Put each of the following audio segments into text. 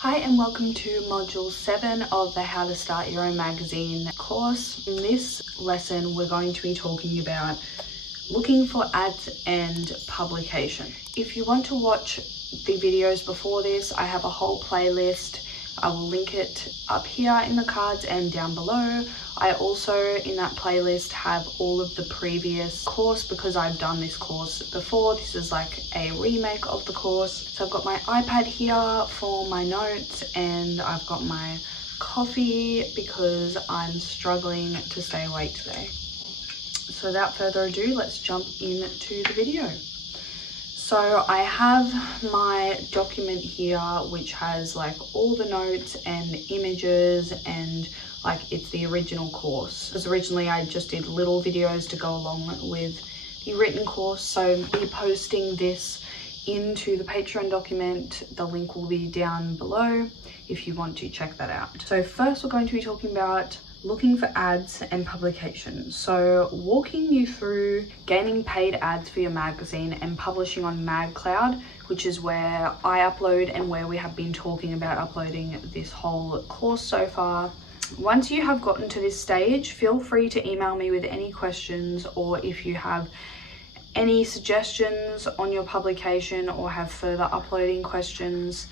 Hi and welcome to Module 7 of the How to Start Your Own Magazine course. In this lesson, we're going to be talking about looking for ads and publication. If you want to watch the videos before this, I have a whole playlist. I will link it up here in the cards and down below. I also, in that playlist, have all of the previous course because I've done this course before. This is like a remake of the course. So I've got my iPad here for my notes and I've got my coffee because I'm struggling to stay awake today. So without further ado, let's jump into the video. So I have my document here which has like all the notes and images and like it's the original course. Because originally I just did little videos to go along with the written course. So I'll be posting this into the Patreon document. The link will be down below if you want to check that out. So first we're going to be talking about looking for ads and publication. So walking you through gaining paid ads for your magazine and publishing on MagCloud, which is where I upload and where we have been talking about uploading this whole course so far. Once you have gotten to this stage, feel free to email me with any questions, or if you have any suggestions on your publication or have further uploading questions.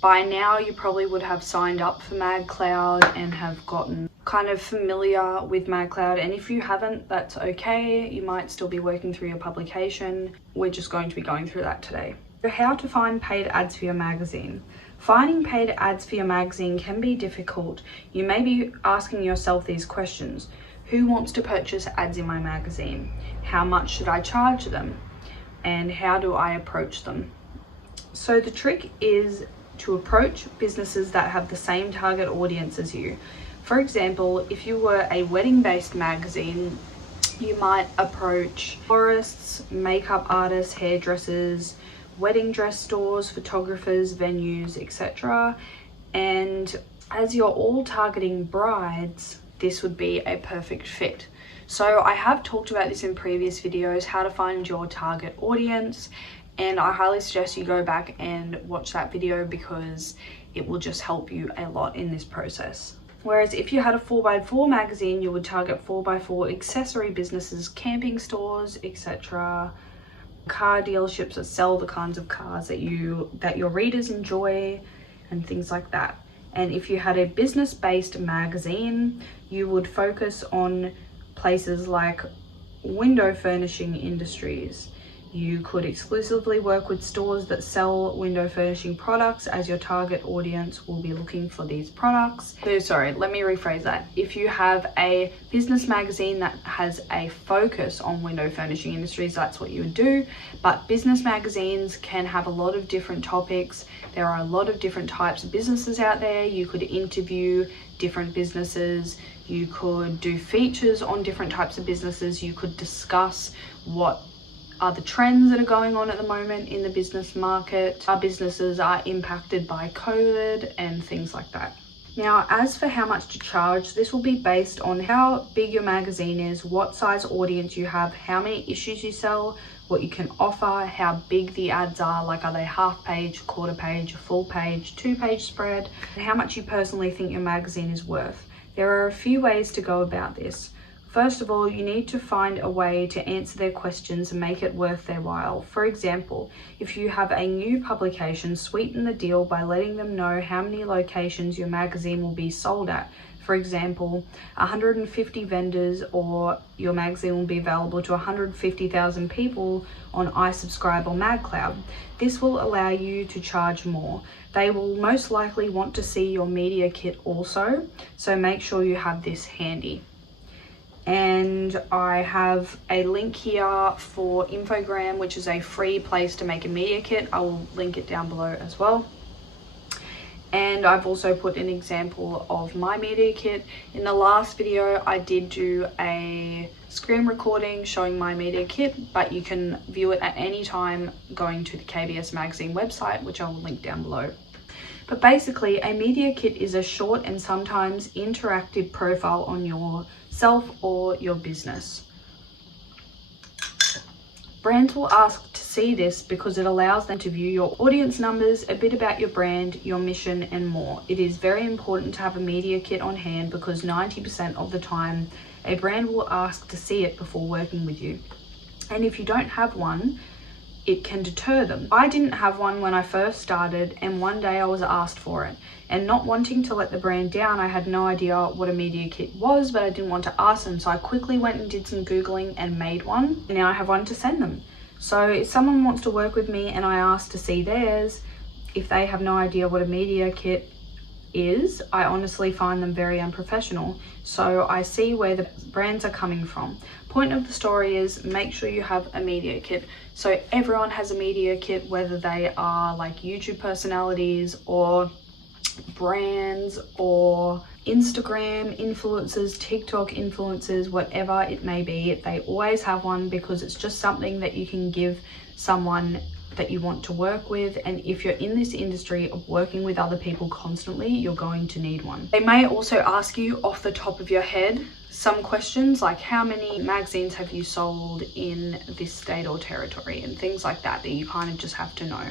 By now you probably would have signed up for MagCloud and have gotten kind of familiar with MagCloud, and if you haven't, that's okay. You might still be working through your publication. We're just going to be going through that today. So how to find paid ads for your magazine. Finding paid ads for your magazine can be difficult. You may be asking yourself these questions. Who wants to purchase ads in my magazine? How much should I charge them? And how do I approach them? So the trick is to approach businesses that have the same target audience as you. For example, if you were a wedding-based magazine, you might approach florists, makeup artists, hairdressers, wedding dress stores, photographers, venues, etc. And as you're all targeting brides, this would be a perfect fit. So I have talked about this in previous videos, how to find your target audience, and I highly suggest you go back and watch that video because it will just help you a lot in this process. Whereas if you had a 4x4 magazine, you would target 4x4 accessory businesses, camping stores, etc. Car dealerships that sell the kinds of cars that your readers enjoy and things like that. And if you had a business-based magazine, you would focus on places like window furnishing industries. You could exclusively work with stores that sell window furnishing products, as your target audience will be looking for these products. So sorry, let me rephrase that. If you have a business magazine that has a focus on window furnishing industries, that's what you would do. But business magazines can have a lot of different topics. There are a lot of different types of businesses out there. You could interview different businesses. You could do features on different types of businesses. You could discuss what are the trends that are going on at the moment in the business market. Our businesses are impacted by COVID and things like that. Now, as for how much to charge, this will be based on how big your magazine is, what size audience you have, how many issues you sell, what you can offer, how big the ads are they half page, quarter page, full page, 2-page spread, and how much you personally think your magazine is worth. There are a few ways to go about this. First of all, you need to find a way to answer their questions and make it worth their while. For example, if you have a new publication, sweeten the deal by letting them know how many locations your magazine will be sold at. For example, 150 vendors, or your magazine will be available to 150,000 people on iSubscribe or MagCloud. This will allow you to charge more. They will most likely want to see your media kit also, so make sure you have this handy. And I have a link here for Infogram, which is a free place to make a media kit. I will link it down below as well. And I've also put an example of my media kit. In the last video, I did do a screen recording showing my media kit, but you can view it at any time going to the KBS Magazine website, which I will link down below. But basically, a media kit is a short and sometimes interactive profile on yourself or your business. Brands will ask to see this because it allows them to view your audience numbers, a bit about your brand, your mission, and more. It is very important to have a media kit on hand because 90% of the time a brand will ask to see it before working with you. And if you don't have one, it can deter them. I didn't have one when I first started, and one day I was asked for it. And not wanting to let the brand down, I had no idea what a media kit was, but I didn't want to ask them. So I quickly went and did some Googling and made one. And now I have one to send them. So if someone wants to work with me and I ask to see theirs, if they have no idea what a media kit is, I honestly find them very unprofessional. So I see where the brands are coming from. Point of the story is make sure you have a media kit. So everyone has a media kit, whether they are like YouTube personalities or brands or Instagram influencers, TikTok influencers, whatever it may be. They always have one because it's just something that you can give someone that you want to work with. And if you're in this industry of working with other people constantly, you're going to need one. They may also ask you off the top of your head some questions like how many magazines have you sold in this state or territory, and things like that you kind of just have to know.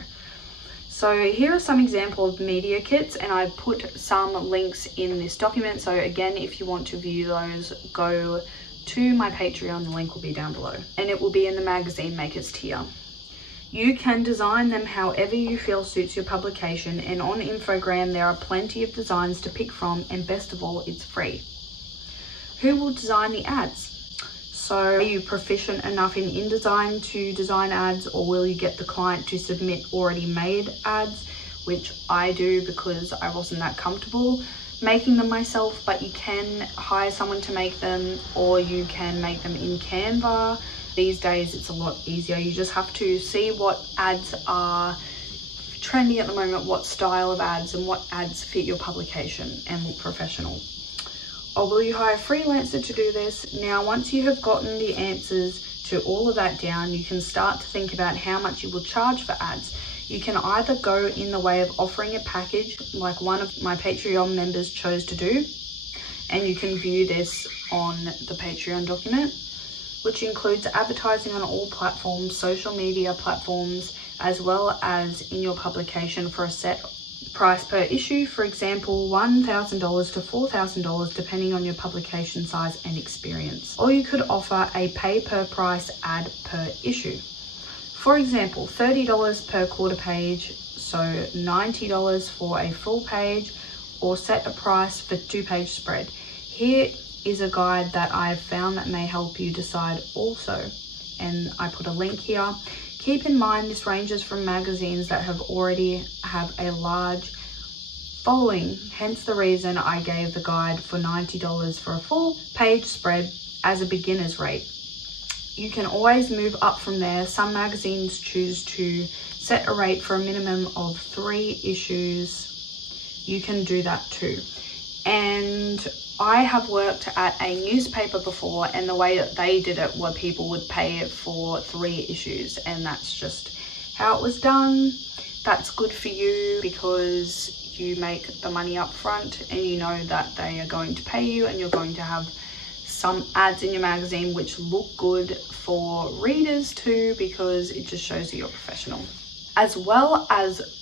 So here are some examples of media kits, and I put some links in this document. So again, if you want to view those, go to my Patreon, the link will be down below, and it will be in the magazine makers tier. You can design them however you feel suits your publication, and on Infogram there are plenty of designs to pick from, and best of all, it's free. Who will design the ads? So are you proficient enough in InDesign to design ads, or will you get the client to submit already made ads, which I do because I wasn't that comfortable making them myself, but you can hire someone to make them, or you can make them in Canva. These days it's a lot easier. You just have to see what ads are trendy at the moment, what style of ads, and what ads fit your publication and look professional. Or will you hire a freelancer to do this? Now, once you have gotten the answers to all of that down, you can start to think about how much you will charge for ads. You can either go in the way of offering a package like one of my Patreon members chose to do, and you can view this on the Patreon document, which includes advertising on all platforms, social media platforms, as well as in your publication for a set price per issue. For example, $1,000 to $4,000 depending on your publication size and experience. Or you could offer a pay per price ad per issue. For example, $30 per quarter page, so $90 for a full page, or set a price for 2-page spread. Here is a guide that I've found that may help you decide also, and I put a link here. Keep in mind this ranges from magazines that already have a large following, hence the reason I gave the guide for $90 for a full page spread as a beginner's rate. You can always move up from there. Some magazines choose to set a rate for a minimum of 3 issues. You can do that too. And I have worked at a newspaper before, and the way that they did it were people would pay it for 3 issues, and that's just how it was done. That's good for you because you make the money up front and you know that they are going to pay you, and you're going to have some ads in your magazine which look good for readers too, because it just shows that you're professional. As well as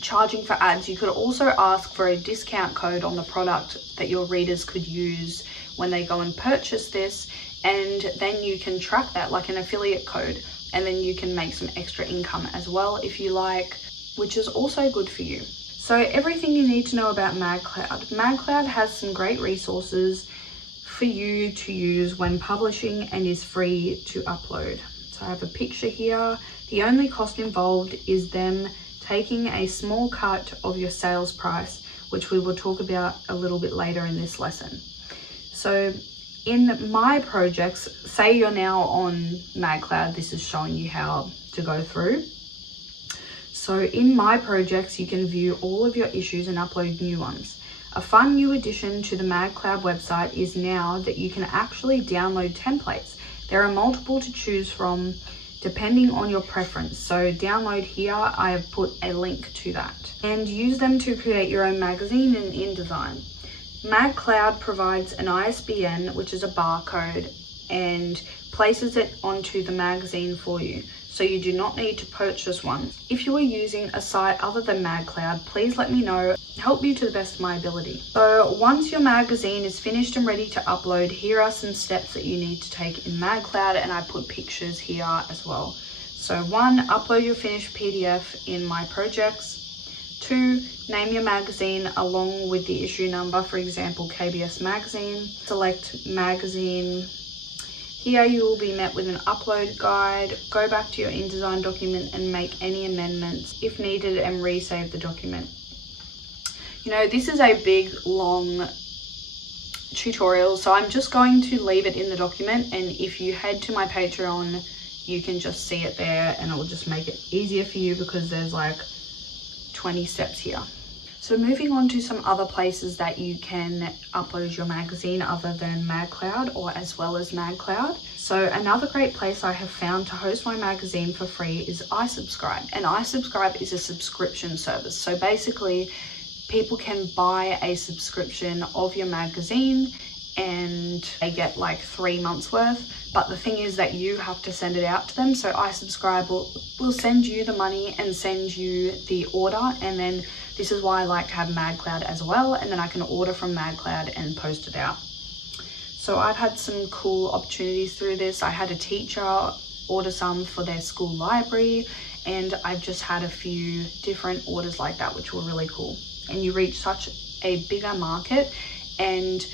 charging for ads, you could also ask for a discount code on the product that your readers could use when they go and purchase this, and then you can track that like an affiliate code, and then you can make some extra income as well if you like, which is also good for you. So everything you need to know about MagCloud. MagCloud has some great resources for you to use when publishing and is free to upload. So I have a picture here. The only cost involved is them taking a small cut of your sales price, which we will talk about a little bit later in this lesson. So in my projects, say you're now on MagCloud, this is showing you how to go through. So in my projects, you can view all of your issues and upload new ones. A fun new addition to the MagCloud website is now that you can actually download templates. There are multiple to choose from depending on your preference. So download here, I have put a link to that, and use them to create your own magazine in InDesign. MagCloud provides an ISBN, which is a barcode, and places it onto the magazine for you. so you do not need to purchase one. If you are using a site other than MagCloud, please let me know. Help you to the best of my ability. So once your magazine is finished and ready to upload, here are some steps that you need to take in MagCloud, and I put pictures here as well. So 1, upload your finished PDF in My Projects. 2, name your magazine along with the issue number, for example, KBS Magazine. Select Magazine. Here you will be met with an upload guide. Go back to your InDesign document and make any amendments if needed and resave the document. You know, this is a big, long tutorial, so I'm just going to leave it in the document, and if you head to my Patreon, you can just see it there, and it will just make it easier for you because there's like 20 steps here. So moving on to some other places that you can upload your magazine other than MagCloud, or as well as MagCloud. So another great place I have found to host my magazine for free is iSubscribe, and iSubscribe is a subscription service. So basically people can buy a subscription of your magazine and they get like 3 months worth, but the thing is that you have to send it out to them. So iSubscribe will send you the money and send you the order, and then this is why I like to have MagCloud as well, and then I can order from MagCloud and post it out. So I've had some cool opportunities through this. I had a teacher order some for their school library, and I've just had a few different orders like that, which were really cool. And you reach such a bigger market, and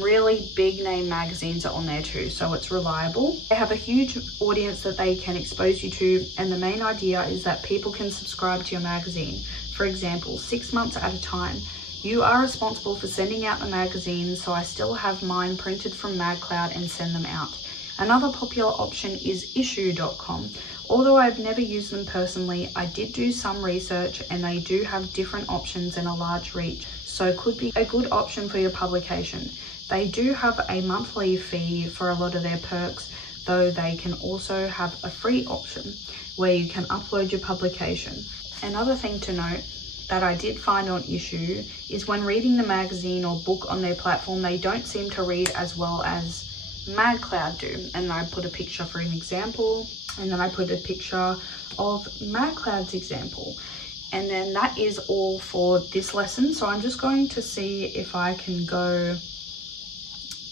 really big name magazines are on there too, so it's reliable. They have a huge audience that they can expose you to, and the main idea is that people can subscribe to your magazine. For example, 6 months at a time. You are responsible for sending out the magazine, so I still have mine printed from MagCloud and send them out. Another popular option is issuu.com. Although I've never used them personally, I did do some research, and they do have different options and a large reach, so it could be a good option for your publication. They do have a monthly fee for a lot of their perks, though they can also have a free option where you can upload your publication. Another thing to note that I did find on Issuu is when reading the magazine or book on their platform, they don't seem to read as well as MagCloud do. And I put a picture for an example, and then I put a picture of MagCloud's example. And then that is all for this lesson. So I'm just going to see if I can go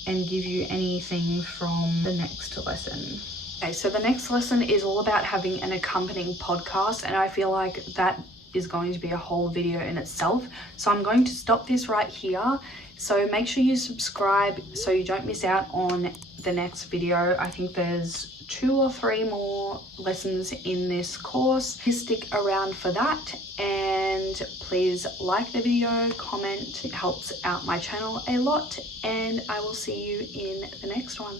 and give you anything from the next lesson. Okay, so the next lesson is all about having an accompanying podcast, and I feel like that is going to be a whole video in itself. So I'm going to stop this right here. So make sure you subscribe so you don't miss out on the next video. I think there's 2 or 3 more lessons in this course. Please stick around for that, and please like the video, comment. It helps out my channel a lot, and I will see you in the next one.